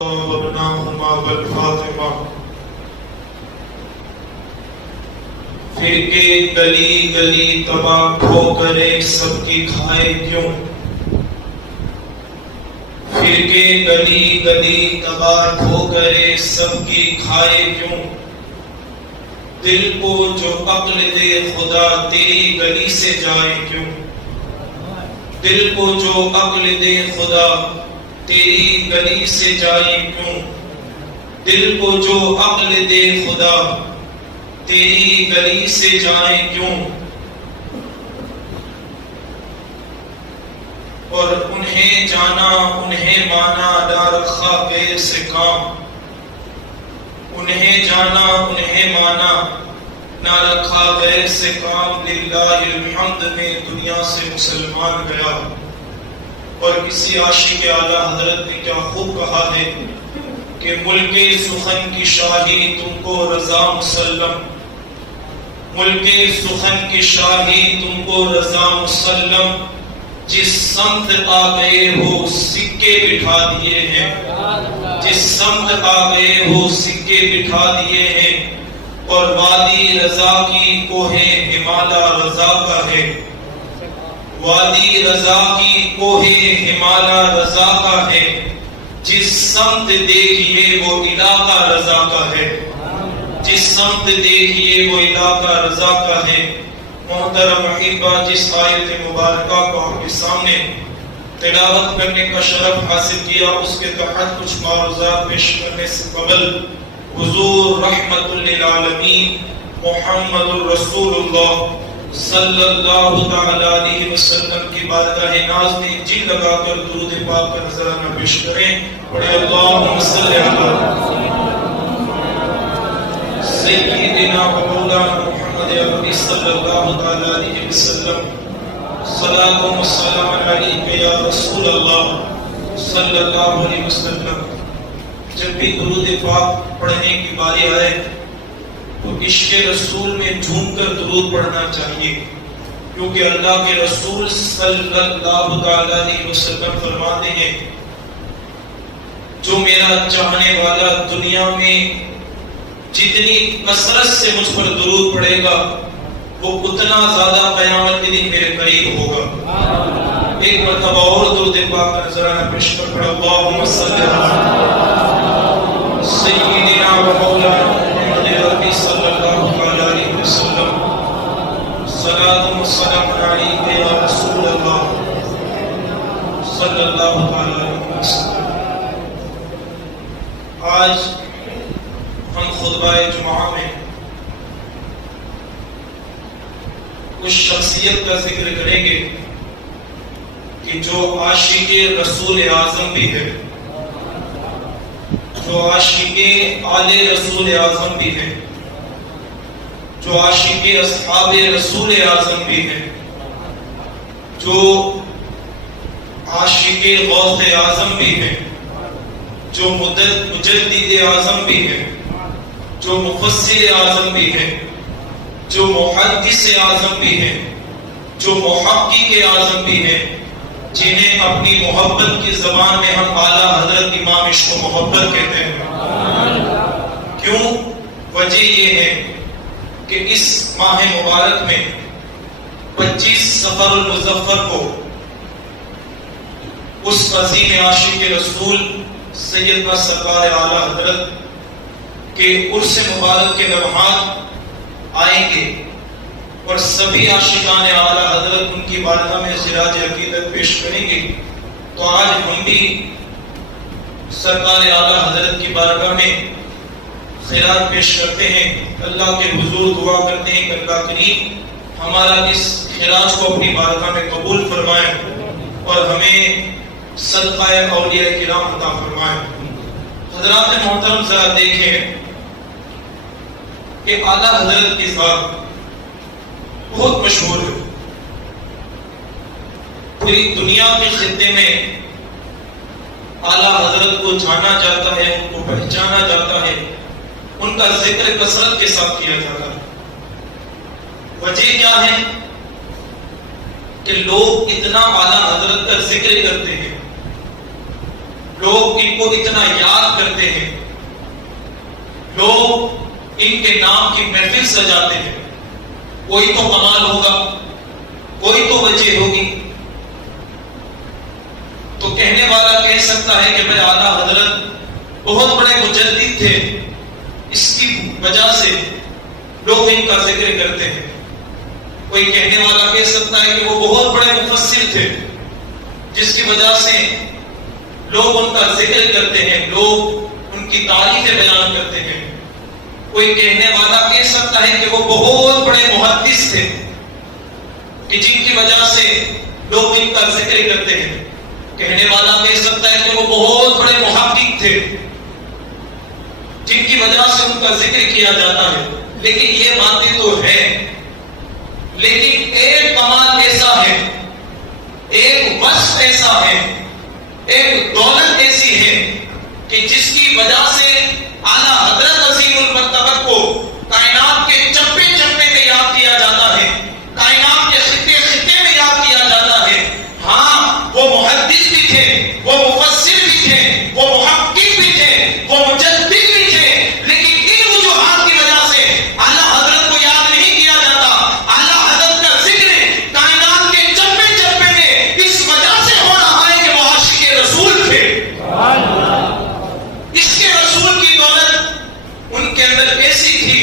وابناهما والفاطمہ پھر کے گلی گلی تباہ کھو کرے سب کی کھائے کیوں، پھر کے گلی گلی تباہ کھو کرے سب کی کھائے کیوں، دل کو جو عقل دے خدا تیری گلی سے جائے کیوں، دل کو جو عقل دے خدا تیری گلی سے جائے کیوں، دل کو جو عقل دے خدا تیری گلی سے جائے کیوں، اور انہیں جانا انہیں مانا نہ رکھا غیر سے کام، انہیں جانا انہیں مانا نہ رکھا غیر سے کام، للہ الحمد میں دنیا سے مسلمان گیا۔ اور کسی عاشق اعلیٰ حضرت نے کیا خوب کہا ہے کہ ملک سخن کی شاہی تم کو رضا مسلم، ملک سخن کی شاہی تم کو رضا مسلم، جس سمت آ گئے ہو سکے بٹھا دیے ہیں، جس سمت آ گئے ہو سکے بٹھا دیے ہیں، اور وادی رضا کی کوہ ہمالا رضا کا ہے، وادی رضا کی کوہ ہمالا رضا کا ہے، جس سمت دیکھیے وہ علاقہ رضا کا ہے، جس سمت دیکھیے وہ علاقہ رضا کا ہے۔ محترم احبہ، جس آیت مبارکہ کو آپ کے سامنے تلاوت کرنے کا شرف حاصل کیا، اس کے تحت کچھ معروضات پیش کرنے سے قبل حضور رحمت للعالمین محمد الرسول اللہ صلی اللہ تعالی علیہ وسلم کی بارگاہ ناز میں جی لگا کر درود پاک کا نذرانہ پیش کریں۔ پڑھیں اللہم صلی علی سیدنا و مولانا محمد عربی صلی اللہ تعالی علیہ وسلم، صلاۃ و سلام علیک یا رسول اللہ صلی اللہ علیہ وسلم۔ جب بھی درود پاک پڑھنے کی باری آئے تو عشق رسول میں جھوم کر درود پڑھنا چاہیے، کیونکہ اللہ کے رسول صلی اللہ علیہ وسلم فرماتے ہیں جو میرا چاہنے والا دنیا میں جتنی کثرت سے مجھ پر درود پڑھے گا وہ اتنا زیادہ قیامت کے دن میرے قریب ہوگا۔ ایک مرتبہ اور درود پاک کا نذرانہ پیش کر پڑھا، اللہم صلی علی سیدنا و مولانا صلی اللہ علیہ وسلم، صلاۃ و سلام علیک یا رسول اللہ صلی اللہ علیہ وسلم۔ آج ہم خطبہ جمعہ میں اس شخصیت کا ذکر کریں گے کہ جو عاشق رسول اعظم بھی ہے، جو عاشق آل رسول اعظم بھی ہے، جو عاشق اصحاب رسول اعظم بھی ہے، جو عاشق غوث اعظم بھی ہے، جو مجدد اعظم بھی ہے، جو مفسر اعظم بھی ہے، جو محدث اعظم بھی ہے، جو محقق اعظم بھی ہے، جنہیں اپنی محبت کی زبان میں ہم اعلیٰ حضرت امام عشق و محبت کہتے ہیں۔ کیوں؟ وجہ یہ ہے کہ اس ماہ مبارک میں 25 صفر المظفر کو اس عظیم عاشق رسول سیدنا سرکار اعلیٰ حضرت کے عرس مبارک کے لمحات آئیں گے، اور سبھی عاشقان اعلیٰ حضرت ان کی بارگاہ میں خراج عقیدت پیش کریں گے۔ تو آج ہم بھی سرکار اعلیٰ حضرت کی بارگاہ میں خیرات پیش کرتے ہیں، اللہ کے حضور دعا کرتے ہیں کہ اللہ کریم ہمارا اس خیرات کو اپنی بارگاہ میں قبول فرمائے اور ہمیں صدقہ اولیاء کرام عطا فرمائے۔ حضرات محترم، ذرا دیکھیں کہ اعلیٰ حضرت کی ذات بہت مشہور ہے، پوری دنیا کے خطے میں اعلیٰ حضرت کو جانا جاتا ہے، ان کو پہچانا جاتا ہے، ان کا ذکر کثرت کے ساتھ کیا جاتا ہے۔ وجہ کیا ہے کہ لوگ اتنا اعلیٰ حضرت کا ذکر کرتے ہیں، لوگ ان کو اتنا یاد کے نام کی محفل سجاتے ہیں، کوئی تو کمال ہوگا، کوئی تو وجہ ہوگی. تو کہنے والا کہہ سکتا ہے کہ بھائی اعلیٰ حضرت بہت بڑے مجدد تھے، اس کی وجہ سے لوگ ان کا ذکر کرتے ہیں. کوئی کہنے والا کہہ سکتا ہے کہ وہ بہت بڑے مفسر تھے، جس کی وجہ سے لوگ ان کا ذکر کرتے ہیں، لوگ ان کی تعریفیں بیان کرتے ہیں. کوئی کہنے والا کہہ سکتا ہے کہ وہ بہت بڑے محدث تھے کہ جن کی وجہ سے لوگ ان کا ذکر کرتے ہیں. کہنے والا کہہ سکتا ہے کہ وہ بہت بڑے محقق تھے جن کی وجہ سے ان کا ذکر کیا جاتا ہے. لیکن یہ باتیں تو ہیں، لیکن ایک کمال ایسا ہے، ایک وصف ایسا ہے، ایک دولت ایسی ہے کہ جس کی وجہ سے اعلیٰ حضرت عظیم المرتبہ کو کائنات کے چپے چپے میں یاد کیا جاتا ہے، کائنات کے خطے خطے میں یاد کیا جاتا ہے. ہاں وہ محدث بھی تھے، وہ مفسر بھی تھے، وہ محقق بھی تھے، وہ مجدد بھی تھے، لیکن ان وجوہات کی وجہ سے اعلیٰ حضرت کو یاد نہیں کیا جاتا. اعلیٰ حضرت کا ذکر کائنات کے چپے چپے میں اس وجہ سے ہو رہا ہے کہ وہ عاشق رسول تھے. اس کے رسول کی دولت ان کے اندر ایسی تھی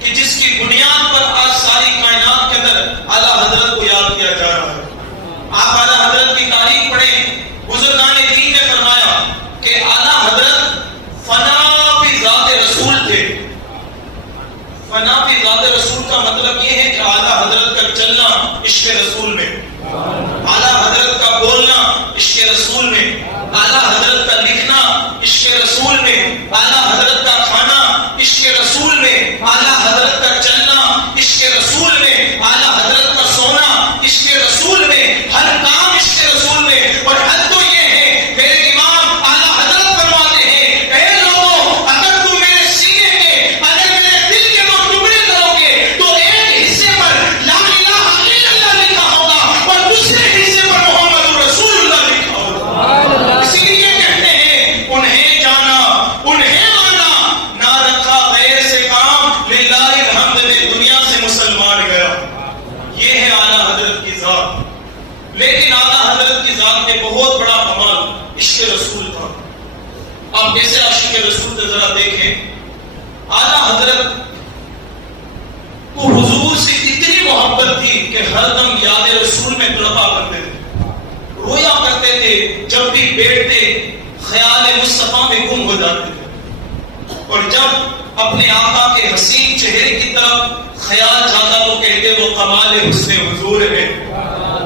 کہ جس کی بنیاد پر آج ساری کائنات کے اندر اعلیٰ حضرت کو یاد کیا جا رہا ہے. آپ اعلیٰ حضرت کی تاریخ پڑھیں، بزرگان دین نے فرمایا کہ اعلیٰ حضرت فنا بھی ذات رسول تھے. فنا بھی ذات رسول کا مطلب یہ ہے کہ اعلیٰ حضرت کا چلنا عشق رسول میں، اعلیٰ حضرت کا بولنا عشق رسول میں، اعلیٰ حضرت کا لکھنا عشق رسول میں، اعلیٰ حضرت کا کھانا عشق رسول میں، اعلیٰ حضرت کا چلنا عشق رسول میں، اعلیٰ حضرت کا سونا عشق رسول میں، ہر کام عشق رسول میں. اور حد تو یہ ہے، میرے امام اعلیٰ حضرت فرماتے ہیں، اے لوگوں اگر تم میرے سینے کے، اگر میرے دل کے دو ٹکڑے کرو گے تو ایک حصے پر لا الہ الا اللہ لکھا ہوگا اور دوسرے حصے پر محمد رسول اللہ لکھا ہوگا. اسی لیے کہتے ہیں انہیں جانا انہیں مانا، نہ رکھا غیر سے کام، للہ الحمد میں دنیا سے مسلمان گیا. یہ ہے اعلیٰ حضرت کی ذات. لیکن اعلیٰ حضرت کی ذات میں بہت بڑا کمال عشق رسول تھا. آپ کیسے عاشق رسول کو ذرا دیکھیں. اعلیٰ حضرت کو حضور سے اتنی محبت تھی کہ ہر دم یاد رسول میں تڑپا کرتے تھے، رویا کرتے تھے. جب بھی بیٹھتے خیال مصطفیٰ میں گم ہو جاتے تھے، اور جب اپنے آقا کے حسین چہرے کی طرف خیال جاتا تو کہتے وہ کمال حسن حضور ہے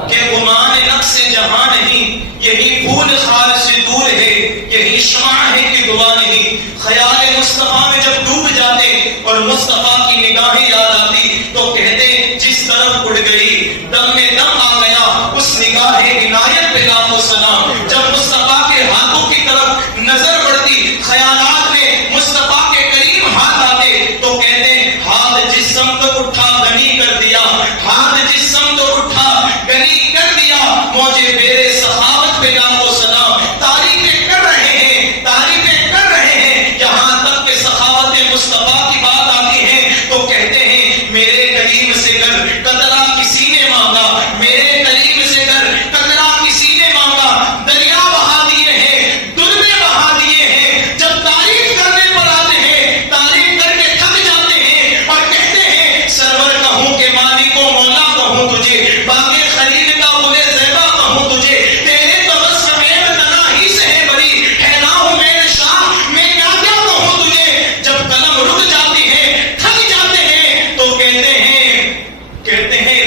کہ گمان نقص جہاں نہیں، یہی پھول خار سے دور ہے، یہی شمع ہے کہ دعا نہیں. خیال مصطفیٰ میں جب ڈوب جاتے اور مصطفیٰ کی نگاہیں یاد آتی تو کہتے جس طرف اڑ گئی دم میں دم آ گیا اس نگاہ عنایت پہ لاکھوں سلام. جب مصطفیٰ کے ہاتھوں کی طرف نظر پڑتی، خیالات میں مصطفیٰ کے کریم ہاتھ آتے تو کہتے ہاتھ جس سمت اٹھا غنی کر دیا، ہاتھ جس سمت اٹھا غنی کر دیا. موجے میرے سخاوت پہ لاکھوں سلام. تعریفیں کر رہے ہیں، تعریفیں کر رہے ہیں، یہاں تک کہ سخاوت مصطفیٰ کی بات آتی ہے تو کہتے ہیں میرے کریم سے کر قطرہ کسی نے مانگا، میرے کریم سے کر قطرہ کسی نے مانگا. دریا بہا دیے ہیں، دربے بہا دیے ہیں. جب تعریف کرنے پر آتے ہیں، تعریف کر کے تھک جاتے ہیں اور کہتے ہیں سرور کہوں کہ مالک و مولا کہوں تجھے، باقی خلیل کا بلے زیبا کہوں تجھے، تیرے تبسم تناہی سے ہے بری، ہے نہ ہوں میرے شاہ میں کیا کیا کہوں تجھے. جب قلم رک جاتی ہے، تھک جاتے ہیں تو کہتے ہیں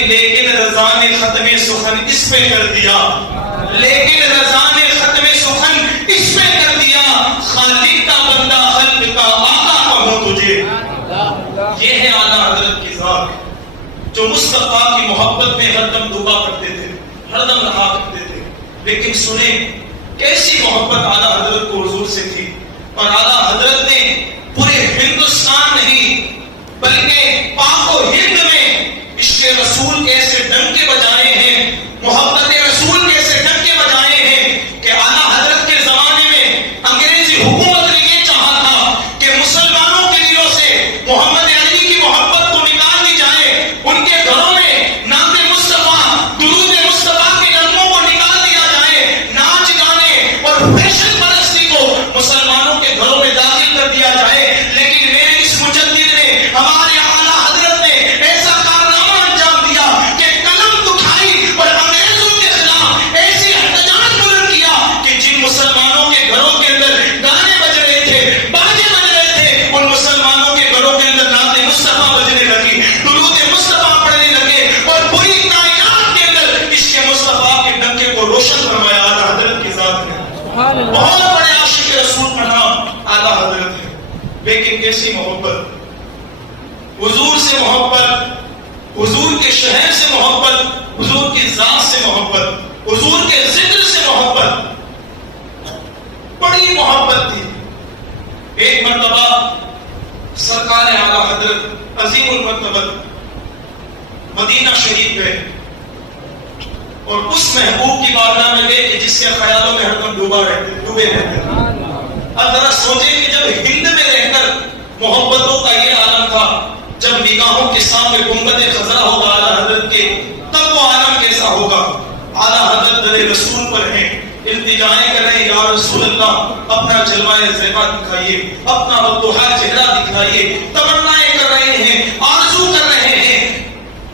لیکن رضا نے ختم سخن اس پہ کر دیا، لیکن رضا نے ختم سخن اس پہ کر دیا. خالق کا بندہ خلق کا آقا کہوں تجھے. یہ ہے اعلیٰ حضرت کی ذات جو مصطفیٰ کی محبت میں ہر دم ڈوبا کرتے تھے، ہر دم رہا کرتے تھے. لیکن سنیں کیسی محبت اعلیٰ حضرت کو حضور سے تھی. اور اعلیٰ حضرت نے پورے ہندوستان نہیں بلکہ پاک و ہند میں عشق رسول کیسے ڈنکے بجائے ہیں، محبت رسول کیسے ڈنکے بجائے ہیں کہ اعلیٰ حضرت کے زمانے میں انگریزی حکومت نے یہ چاہا تھا کہ مسلمانوں کے دلوں سے محمد ایسی محبت، حضور سے محبت، حضور کے شہر سے محبت، حضور کی ذات سے محبت، حضور کے ذکر سے محبت، بڑی محبت تھی۔ ایک مرتبہ سرکار اعلیٰ حضرت عظیم المرتبت مدینہ شریف گئے اور اس محبوب کی بارگاہ میں گئے کہ جس کے خیالوں میں ہر دم ڈوبے رہتے۔ اب ذرا سوچیں کہ جب ہند میں رہ کر محبتوں کا یہ عالم تھا، جب نگاہوں کے سامنے گنبد خضرا ہوگا اعلیٰ حضرت کے، تب وہ عالم کیسا ہوگا۔ اعلیٰ حضرت در رسول پر ہیں، التجائیں کر رہے ہیں، یا رسول اللہ اپنا جلوہ زیبا دکھائیے، اپنا وضوحا چہرہ دکھائیے، تمنائیں کر رہے ہیں، آرزو کر رہے ہیں،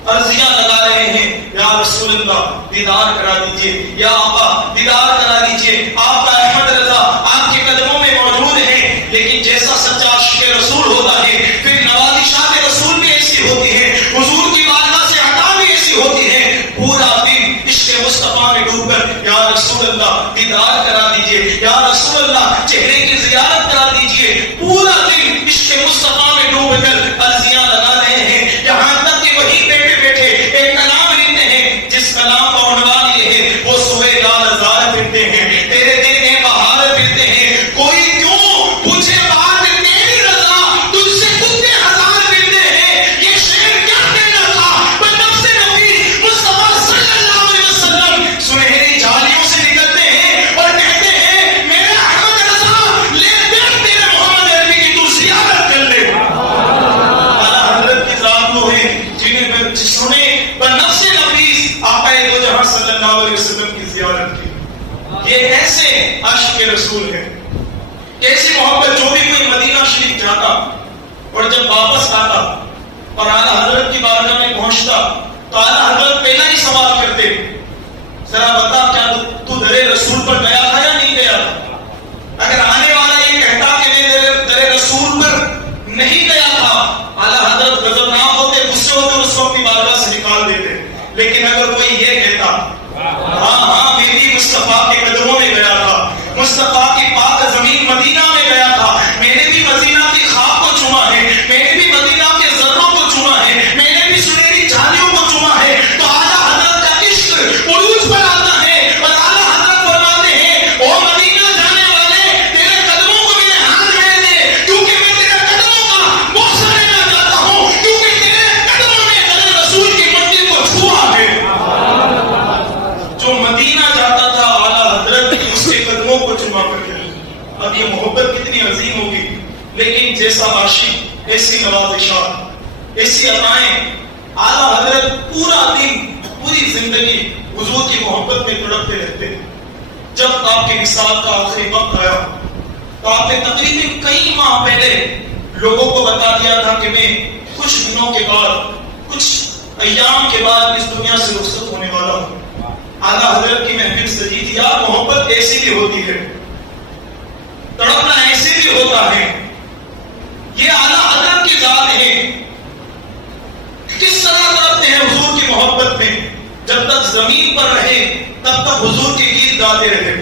عرضیاں لگا رہے ہیں، یا رسول اللہ دیدار کرا دیجئے، یا آقا دیدار کرا دیجئے، آپ کا احمد رضا آپ کے قدموں میں موجود ہے۔ لیکن جیسا سچا عاشق رسول ہوتا ہے، پھر نوازشات رسول بھی ایسی ہوتی ہے، حضور کی بارگاہ سے عطا بھی ایسی ہوتی ہے، پورا دن عشق مصطفیٰ میں ڈوب کر یا رسول اللہ دیدار کرا دیجئے، یا رسول اللہ چہرے کی زیارت کرا دیجئے، پورا دن عشق مصطفیٰ میں ڈوب کر عرضیاں لگا رہے ہیں، یہاں تک کہ وہی بیٹھے بیٹھے ایک کلام لکھتے ہیں، جس کلام کا عنوان یہ ہے، وہ سوئے لال ہزار پھرتے ہیں، تیرے دل میں بہار پھرتے ہیں، کوئی کیوں پوچھے بات تیری رضا، تجھ سے کتے ہزار پھرتے ہیں۔ یہ شعر کیا کہنا تھا، بنفس نبی مصطفیٰ صلی اللہ علیہ وسلم سنہری جھالیوں سے نکلتے ہیں اور کہتے ہیں، میرے احمد رضا لے دیکھ تیرے محمد عربی کی تو زیارت کر لے۔ اعلیٰ حضرت کی ذات وہ ہے جنہیں سنے بنفس نبی آقا دو جہاں صلی اللہ علیہ وسلم کی زیارت کی۔ یہ ایسے عاشق رسول ہے، ایسی محبت۔ جو بھی کوئی مدینہ شریف جاتا اور جب واپس آتا اور اعلیٰ حضرت کی بارگاہ میں پہنچتا تو اعلیٰ حضرت پہلا ہی سوال کرتے، ذرا بتا کیا تو در رسول پر گیا تھا یا نہیں گیا تھا؟ اگر آنے والا یہ کہتا کہ میں در رسول پر نہیں گیا تھا، اعلیٰ حضرت غضبناک ہوتے، غصے ہوتے، اس کو اپنی بارگاہ سے نکال دیتے۔ لیکن اگر کوئی یہ کہتا ہاں ہاں میں بھی مصطفیٰ کے قدموں میں گیا تھا، مصطفیٰ کی پاک زمین مدینہ میں گیا تھا، میں نے بھی مدینہ کی خاک کو چوما ہے، میں نے بھی مدینہ کے ذروں کو چوما ہے، میں نے بھی سنہری جھالیوں کو چوما ہے، تو اعلیٰ حضرت کا عشق عروج پر آتا ہے اور اعلیٰ حضرت فرماتے ہیں، او مدینہ جانے والے تیرے قدموں کو میرے ہاتھ میں دے، کیونکہ میں تیرے قدموں کا بوسہ لینا چاہتا ہوں، کیونکہ تیرے قدموں میں تیرے رسول کی مٹی کو چھوا ہے۔ جو مدینہ جاتا تھا اعلیٰ حضرت اس کے قدموں کو چوما کرتے۔ اب یہ محبت کتنی عظیم ہوگی، لیکن جیسا عاشق ایسی نوازشات، ایسی عطائیں۔ اعلیٰ حضرت پورا دن، پوری زندگی حضور کی محبت میں تڑپتے رہتے۔ جب آپ کے وصال کا آخری وقت آیا تو آپ نے تقریباً کئی ماہ پہلے لوگوں کو بتا دیا تھا کہ میں کچھ دنوں کے بعد، کچھ ایام کے بعد اس دنیا سے رخصت ہونے والا ہوں۔ اعلیٰ حضرت کی محفل سجی تھی۔ یار محبت ایسی بھی ہوتی ہے، تڑپنا ایسے بھی ہوتا ہے۔ یہ اعلیٰ حضرت کی ذات ہے، کس طرح تڑپتے ہیں حضور کی محبت میں۔ جب تک زمین پر رہے تب تک حضور کے گیت گاتے رہے،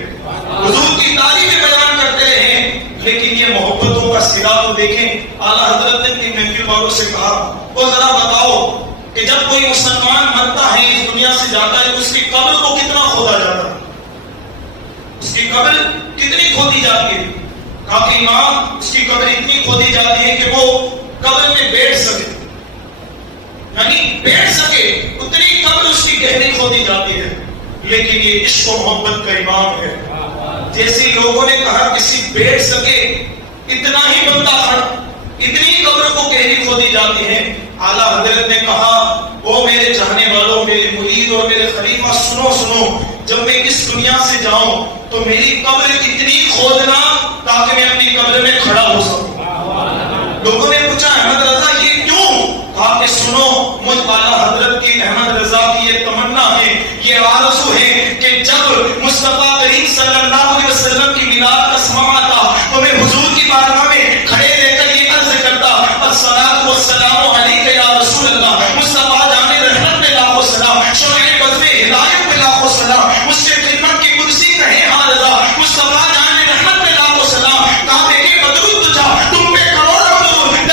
حضور کی تعریفیں بیان کرتے رہے، لیکن یہ محبتوں کا سرا تو دیکھیں۔ اعلیٰ حضرت نے اپنی محفل والوں سے کہا، وہ ذرا بتاؤ کہ جب کوئی مسلمان مرتا ہے، اس دنیا سے جاتا ہے، تو اس کی قبر کو کتنا کھودا جاتا ہے، اس کی قبر کتنی کھودی جاتی ہے؟ کہا کہ امام اس کی قبر اتنی کھودی جاتی ہے کہ وہ قبر میں بیٹھ سکے، یعنی بیٹھ سکے اتنی قبر اس کی گہری کھودی جاتی ہے۔ لیکن یہ عشق و محبت کا امام ہے، جیسے لوگوں نے کہا کسی بیٹھ سکے اتنا ہی بندہ کھڑا، اتنی قبر کو گہری کھودی جاتی ہے۔ اعلیٰ حضرت نے کہا، او میرے چاہنے والوں، میرے مرید اور میرے خلیفہ، سنو، جب میں اس دنیا سے جاؤں تو میری قبر اتنی کھودنا تاکہ میں اپنی قبر میں کھڑا ہو سکوں۔ لوگوں نے پوچھا احمد رضا یہ کیوں؟ کہا کہ سنو، مجھ اعلیٰ حضرت کی، احمد رضا کی یہ تمنا ہے، یہ آرزو ہے کہ جب مصطفیٰ کریم صلی اللہ علیہ وسلم کی میلاد کا سماع آتا تو میں حضور کی بارگاہ میں کھڑے رہ کر یہ عرض کرتا، الصلاۃ والسلام علیک یا رسول اللہ، مصطفیٰ جامع رحمت پہ لاکھوں سلام، شمع بزم ہدایت پہ لاکھوں سلام، مجھ سے خدمت کی قدسی کہے ہاں رضا، مصطفیٰ جامع رحمت پہ لاکھوں سلام، کعبے کے بدرود تجھا، تم پہ کروڑوں درود،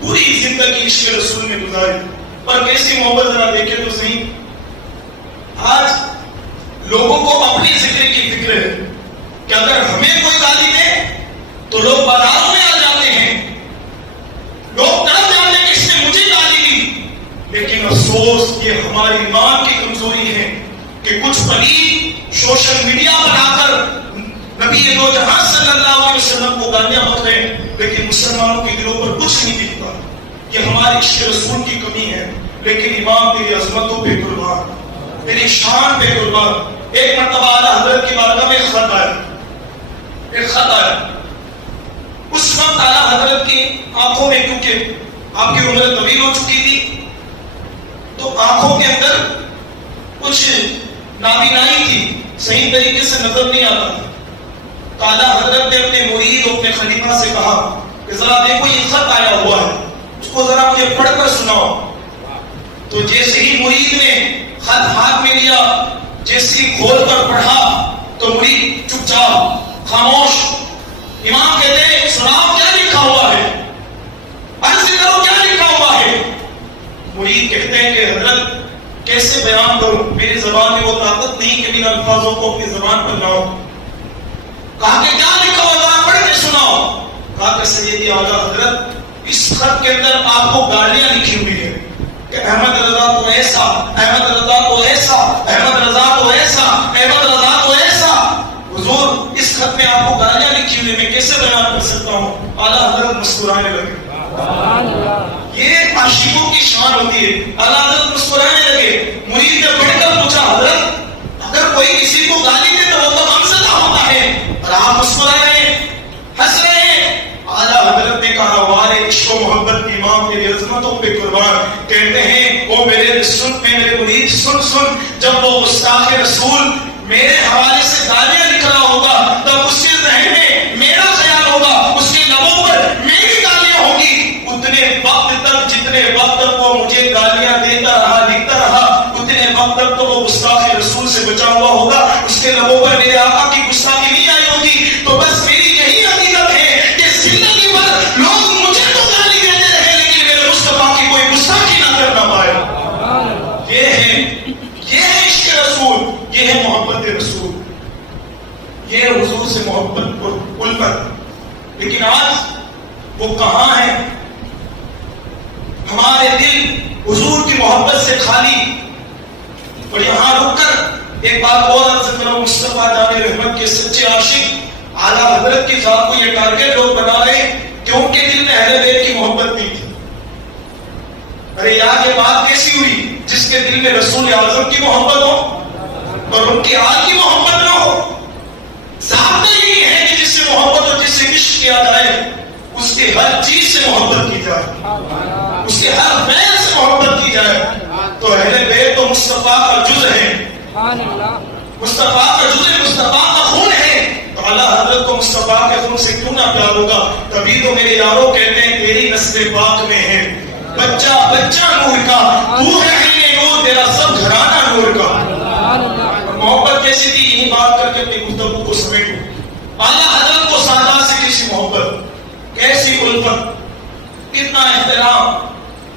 پوری زندگی عشق رسول میں گزاری. اور کیسی محبت ذرا دیکھیں تو صحیح. آج لوگوں کو اپنی ذکر کی فکر ہے کہ اگر ہمیں کوئی گالی دے تو لوگ بازاروں میں آ جاتے ہیں, لوگ تڑپ جاتے ہیں کہ اس نے مجھے گالی دی. لیکن افسوس یہ ہماری ایمان کی کمزوری ہے کہ کچھ پلیت سوشل میڈیا بنا کر نبی دو جہاں صلی اللہ علیہ وسلم کو گالیاں بک رہے ہیں, لیکن مسلمانوں کے دلوں پر کچھ نہیں دکھتا. یہ ہماری عشق رسول کی کمی ہے. لیکن امام تیری عظمتوں پہ قربان, تیری شان پہ قربان. ایک مرتبہ اعلیٰ حضرت کی بارگاہ میں ایک خط آیا. اس وقت اعلیٰ حضرت کی آنکھوں میں, کیونکہ آپ کی عمر طویل ہو چکی تھی, تو آنکھوں کے اندر کچھ نابینائی تھی, صحیح طریقے سے نظر نہیں آتا تھا. تو اعلیٰ حضرت نے اپنے مرید اور اپنے خلیفہ سے کہا کہ ذرا دیکھو یہ خط آیا ہوا ہے, اس کو ذرا مجھے پڑھ کر سناؤ. تو جیسے ہی مرید نے خط ہاتھ میں لیا, جیسے ہی کھول کر پڑھا تو مرید چپ چاپ خاموش. امام کہتے ہیں سناؤ کیا لکھا ہوا ہے, عرض کرو کیا لکھا ہوا ہے. مرید کہتے ہیں کہ حضرت کیسے بیان کروں, میری زبان میں وہ طاقت نہیں کہ ان الفاظوں کو اپنی زبان پر لاؤں. کہا کہ کیا لکھا ہوا ذرا پڑھ کے سناؤ. کہا کہ سیدی اعلیٰ حضرت اس خط کے اندر آپ کو گالیاں لکھی ہوئی ہے کہ احمد رضا تو ایسا, احمد رضا تو ایسا, احمد رضا تو ایسا, احمد رضا تو ایسا. حضور اس خط میں آپ کو گالیاں لکھی ہوئی, میں کیسے بیان کر سکتا ہوں. اعلیٰ حضرت مسکرانے لگے. یہ عاشقوں کی شان ہوتی ہے. اعلیٰ حضرت مسکرانے لگے. مرید نے بیٹھ کر پوچھا حضرت اگر کوئی کسی کو گالی دے تو وہ تو غمزدہ ہوتا ہے, اور آپ مسکرا رہے ہیں, ہنس رہے ہیں. اعلیٰ حضرت نے کہا ہمارے عشق و محبت کی امام تیری عظمتوں پہ قربان. کہتے ہیں وہ میرے سن, میرے مرید سن سن, جب وہ گستاخ رسول میرے حوالے سے گالیاں لکھ رہا ہوگا تب اس کے ذہن میں میرا خیال ہوگا, اس کے لبوں پر میری گالیاں ہوگی. اتنے وقت تک جتنے وقت تک وہ مجھے گالیاں دیتا رہا, لکھتا رہا, اتنے وقت تک تو وہ گستاخ رسول سے بچا ہوا ہوگا. اس کے لبوں پر میرے آقا کی گستاخی نہیں آئی ہوگی. تو بس میری یہی عقیدت ہے کہ زندگی بھر لوگ مجھے تو گالی دیتے رہے لیکن میرے مصطفیٰ کی کوئی گستاخی نہ کرنا پائے. یہ ہے عشق رسول, یہ ہے محبت رسول, یہ ہے حضور سے محبت اور الفت. لیکن آج وہ کہاں ہے؟ ہمارے دل حضور کی محبت سے خالی. اور یہاں رک کر ایک بات اور عرض کرو, مصطفیٰ جان رحمت کے سچے عاشق اعلیٰ حضرت کی ذات کو یہ ٹارگٹ لوگ بنا رہے کہ ان کے دل میں اہل بیت کی محبت نہیں تھی. ارے یار یہ بات کیسی ہوئی جس کے دل میں رسول اعظم کی محبت ہو اور ان کی آل کی محبت نہ ہو. ضابطہ یہی ہے کہ جس سے محبت اور جس سے عشق کیا جائے اس کی ہر چیز سے محبت کی جائے, اس کے ہر فعل سے محبت کی جائے. تو اہل بیت تو مصطفیٰ کا جز ہے, مصطفیٰ کا جز ہے, مصطفیٰ کا خون ہے. تو اعلیٰ حضرت کو مصطفیٰ کے خون سے کیوں نہ پیار ہوگا؟ تبھی تو میرے یاروں کہتے ہیں تیری نسل پاک میں ہے بچہ بچہ نور کا, تو ہے نور, تیرا سب گھرانہ نور کا. محبت کیسی تھی, یہی بات کر کے اپنی گفتگو کو سمیٹو. اعلیٰ حضرت کو سادہ سے کیسی محبت, کیسی الفت, کتنا احترام.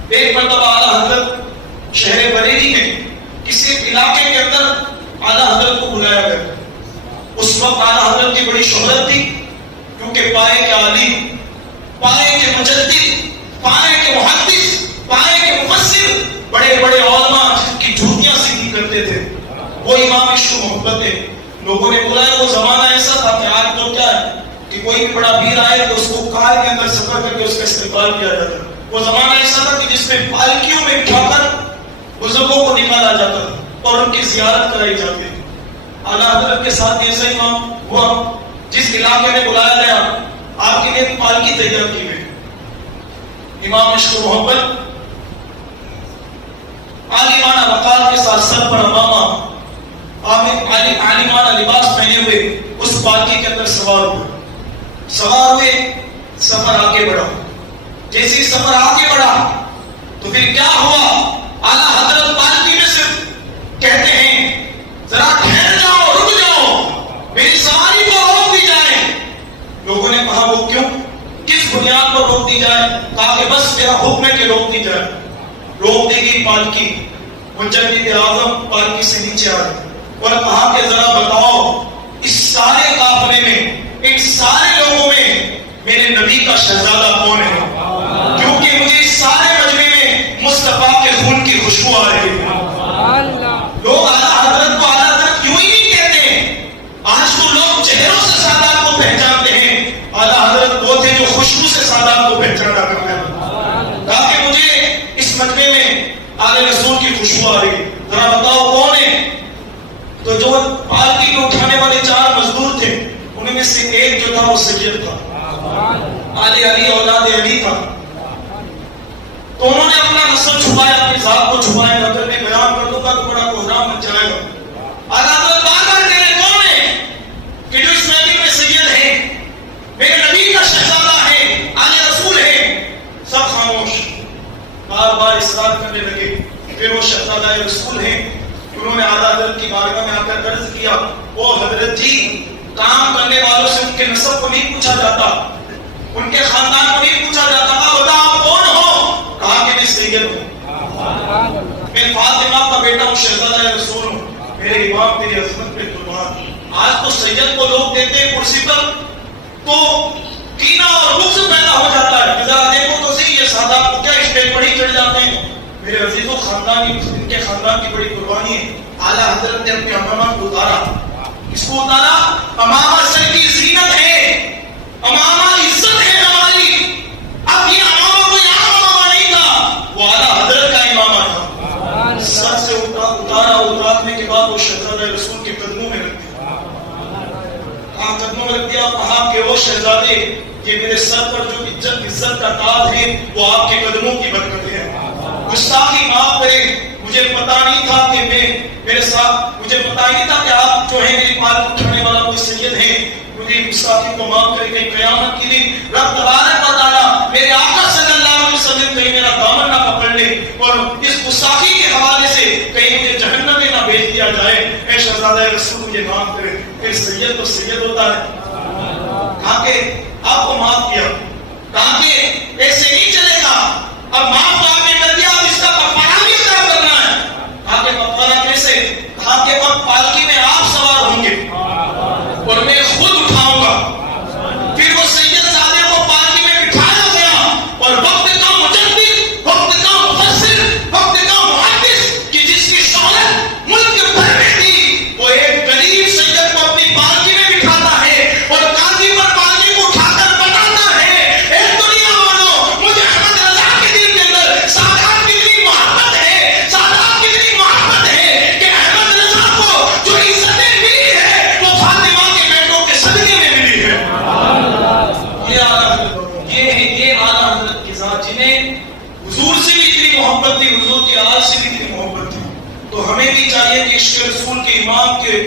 ایک مرتبہ اعلیٰ حضرت شہر بریلی میں کسی علاقے کے اندر اعلیٰ حضرت کو بلایا گیا. اس وقت اعلیٰ حضرت کی بڑی شہرت تھی کیونکہ پائے کے عالم, پائے کے مجدد, پائے کے محدث, پائے کے مفسر, بڑے بڑے علماء کی جھوٹیاں سیدھی کرتے تھے. وہ امام عشق و محبت ہے. لوگوں نے بلایا, وہ زمانہ ایسا تھا کہ آج تو کیا ہے کہ کوئی بھی بڑا پیر آئے تو اس کو کار کے اندر سفر کر کے اس کا استقبال کیا جاتا ہے. وہ زمانہ ایسا تھا کہ جس میں پالکیوں میں بٹھا کر بزرگوں کو نکالا جاتا تھا اور ان کی زیارت کرائی جاتی تھی. اعلیٰ حضرت کے ساتھ ایسا ہی ہوا. جس علاقے میں بلایا گیا آپ کے لیے پالکی تیار کی گئی. امام عشق و محبت عالمانہ وقار کے ساتھ سر پر امامہ, عالمانہ لباس پہنے ہوئے اس پالکی کے اندر سوار ہوئے. سفر آگے بڑھا. جیسے سفر آگے بڑھا تو پھر کیا ہوا؟ اعلیٰ حضرت پالکی میں سے کہتے ہیں ذرا ٹھہر جاؤ, رک جاؤ, میری سواری کو روک دی جائے. لوگوں نے کہا وہ کیوں, کس بنیاد پر روک دی جائے؟ کہا کہ بس میرا حکم ہے کہ روک دی جائے. روک دی گئی پالکی. مجدد اعظم پالکی سے نیچے آئے اور کہا کہ ذرا بتاؤ اس سارے قافلے میں، ان سارے لوگوں میں میرے نبی کا شہزادہ کون ہے؟ کیونکہ مجھے اس سارے مجمع میں مصطفیٰ کے خون کی خوشبو آ رہی ہے. لوگ اعلیٰ حضرت کو اعلیٰ حضرت کیوں ہی نہیں کہتے؟ آج تو لوگ چہروں سے سادات کو پہچانتے ہیں. اعلیٰ حضرت وہ تھے جو خوشبو سے سادات کو پہچانا کرتے ہیں. کہا کہ مجھے اس مجمع میں آل رسول کی خوشبو آ رہی ہے، ذرا بتاؤ کون ہے؟ تو جو پالکی کو اٹھانے والے 4 مزدور تھے ان میں سے ایک جو تھا وہ سید تھا، آل علی اولاد علی تھا. تو انہوں نے اپنا نسب چھپایا، اپنی ذات کو چھپایا. اگر میں بیان کر دوں گا تو بڑا کوہرام مچ جائے گا. حضرت بار کہہ رہے کون ہے کہ جو اس محفل میں سید ہے، میرے نبی کا شہزادہ ہے، آل رسول ہے. سب خاموش، بار بار اصرار کرنے لگے پھر وہ شہزادہ رسول ہیں. انہوں نے اعلیٰ حضرت کی بارگاہ میں آ کر عرض کیا، او حضرت جی، کام کرنے والوں سے ان کے نسب کو نہیں پوچھا جاتا، ان کے خاندان کو نہیں پوچھا جاتا. بتا آپ کون ہو؟ کہا کہ میں سید ہوں، میں فاطمہ کا بیٹا ہوں، شہزادہ رسول ہوں. میرے امام تیری عظمت پہ قربان. آج تو سید کو لوگ دیتے ہیں کرسی پر تو کینہ اور بغض پیدا ہو جاتا ہے. ذرا دیکھو تو صحیح یہ سادات کو کیا اسٹیج پر ہی چڑھ جاتے ہیں. میرے عزیزوں، خاندان ان کے خاندان کی بڑی قربانی ہے. اعلیٰ حضرت نے اپنے امامہ کو اتارا. اس کو اتارا. امامہ سر کی زینت ہے، امامہ عزت ہے ہماری. اب یہ امامہ کوئی عام امامہ نہیں تھا، وہ اعلیٰ حضرت کا امامہ تھا. سر سے اتارا. اتارنے کے بعد وہ شہزادہ رسول کے قدموں میں رکھ دیا. کہاں قدموں میں رکھ دیا؟ کہا کہ وہ شہزادے، یہ میرے سر پر جو عزت کا تاج ہے وہ آپ کے قدموں کی برکتیں ہیں. گستاخی معاف کرے، مجھے پتا نہیں تھا کہ میرے ساتھ، مجھے پتا نہیں تھا کہ آپ جو ہے میری پالکی اٹھانے والا کوئی سید ہے. مجھے گستاخی کو معاف کرے کہ قیامت کے دن رب تبارک و تعالیٰ میرے آقا صلی اللہ علیہ وسلم کہیں میرا دامن نہ پکڑ لے اور اس گستاخی کے حوالے سے کہیں مجھے جہنم میں نہ بھیج دیا جائے. اے شہزادہ رسول مجھے معاف کرے. پھر سید تو سید ہوتا ہے. کہا کہ آپ کو معاف کیا. کہا کہ ایسے نہیں چلے گا، اب معاف تو آپ نے کر دیا، اب اس کا کفارہ بھی ادا کرنا ہے. کہا کہ کفارہ کیسے؟ کہا کہ اب پالکی میں آپ سوار ہوں گے اور میں خود اٹھاؤں گا. پھر وہ سید زادے کو پالکی میں بٹھایا گیا اور وقت کا مجدد، وقت کا مفسر، وقت کا محدث کہ جس کی شہرت ملک بھر میں تھی، وہ ایک غریب سید کو اپنی پالکی میں بٹھاتا ہے اور کاندھی پر پالکی کو اٹھا کر بتاتا ہے، اے دنیا والوں، مجھے احمد رضا کے دل کے اندر سادات کی اتنی محبت ہے، سادات کی اتنی محبت ہے کہ احمد رضا کو جو عزتیں ملی ہے وہ فاطمہ کے بیٹوں کے صدقے میں ملی ہے. یہ اعلیٰ حضرت کی ذات جنہیں حضور سے بھی اتنی محبت تھی، حضور کی آل سے بھی اتنی محبت تھی. تو ہمیں بھی چاہیے کہ عشق رسول کے امام کے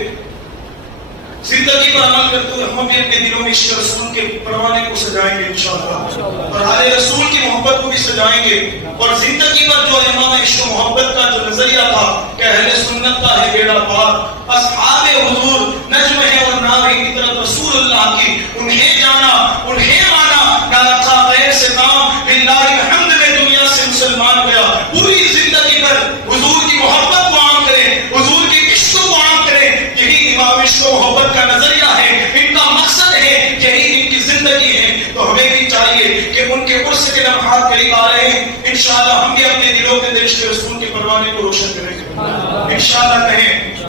زندگی پر عمل کرتے ہوئے ہم بھی اپنے دلوں میں عشق رسول کے پروانے کو سجائیں گے انشاءاللہ، اور آل رسول کی محبت کو بھی سجائیں گے. اور زندگی پر جو امام عشق و محبت کا جو نظریہ تھا کہ اہل سنت کا ہے بیڑا پار، اصحاب حضور نجم ہے اور نار ہے کی طرف رسول اللہ کی، انہیں جانا، انہیں مانا، نہ رکھا غیر سے کام، للہ الحمد میں دنیا سے مسلمان گیا. پوری زندگی پر حضور کی محبت کو عام کریں، حضور کی عشق کو عام کریں. یہی امام عشق و محبت کا نظریہ ہے، ان کا مقصد ہے، یہی ان کی زندگی ہے. تو ہمیں بھی چاہیے کہ ان کے عرص کے لمحات قریب آ رہے ہیں، انشاءاللہ ہم بھی اپنے دلوں کے اندر عشق رسول کے پروانے کو روشن کریں گے. انشاءاللہ کہیں